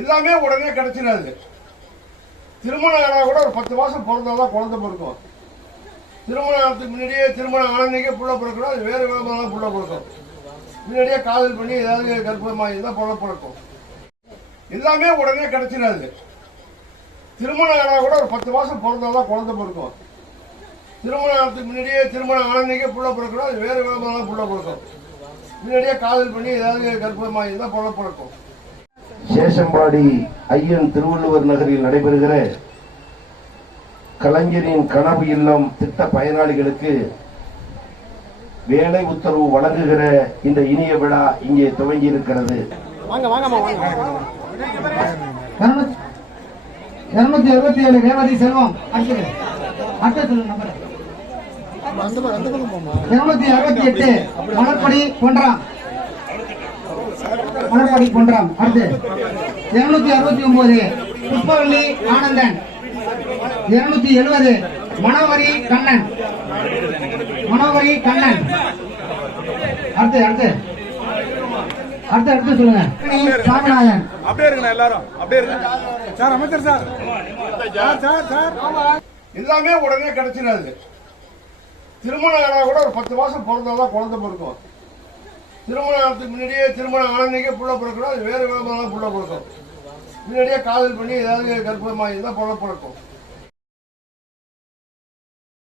எல்லாமே உடனே கிடைச்சிடாது. திருமணம் ஆனா கூட ஒரு 10 மாசம் பிறந்தாதான் குழந்தை பிறக்கும். திருமணத்துக்கு முன்னாடியே திருமணம் ஆனந்தைக்கே புள்ள பிறக்கணும். அது வேறு விதமாக புள்ள பிறக்கும். முன்னாடியே காதல் பண்ணி ஏதாவது கர்ப்பமாக இருந்தால் புள்ள பிறக்கும். எல்லாமே உடனே கிடைச்சிடாது. திருமணம் ஆனா கூட ஒரு 10 மாசம் பிறந்தாதான் குழந்தை பிறக்கும். திருமணத்துக்கு முன்னாடியே திருமணம் ஆனந்தைக்கே புள்ள பிறக்கணும். அது வேறு விதமாக புள்ள பிறக்கும். முன்னாடியே காதல் பண்ணி ஏதாவது கர்ப்பமாக இருந்தால் புள்ள பிறக்கும். சேஷம்பாடி ஐயன் திருவள்ளுவர் நகரில் நடைபெறுகிற கலைஞரின் கனவு இல்லம் திட்ட பயனாளிகளுக்கு வேலை உத்தரவு வழங்குகிற இந்த இனிய விழா இங்கே துவங்கி இருக்கிறது. 267 ரேவதி செல்வம் 268 மலர்படி பொன்றாம் அடுத்து 269 புஷ்பவல்லி ஆனந்தன் 270 மனோவரி கண்ணன் அடுத்து சொல்லுங்க சாமிநாதன். அப்படியே இருங்க எல்லாரும் அப்படியே இருங்க சார். அமைச்சர் சார் எல்லாமே உடனே கிடைச்சிடாது. திருமணம் ஆனா கூட ஒரு 10 மாசம் பிறந்தாதான் குழந்தை பிறக்கும். திருமணத்துக்கு முன்னாடியே திருமணம் ஆனந்தைக்கே புள்ள பிறக்கணும். அது வேறு விதமாக புள்ள பிறக்கும். முன்னாடியே காதல் பண்ணி ஏதாவது கர்ப்பமாக இருந்தால் புள்ள பிறக்கும்.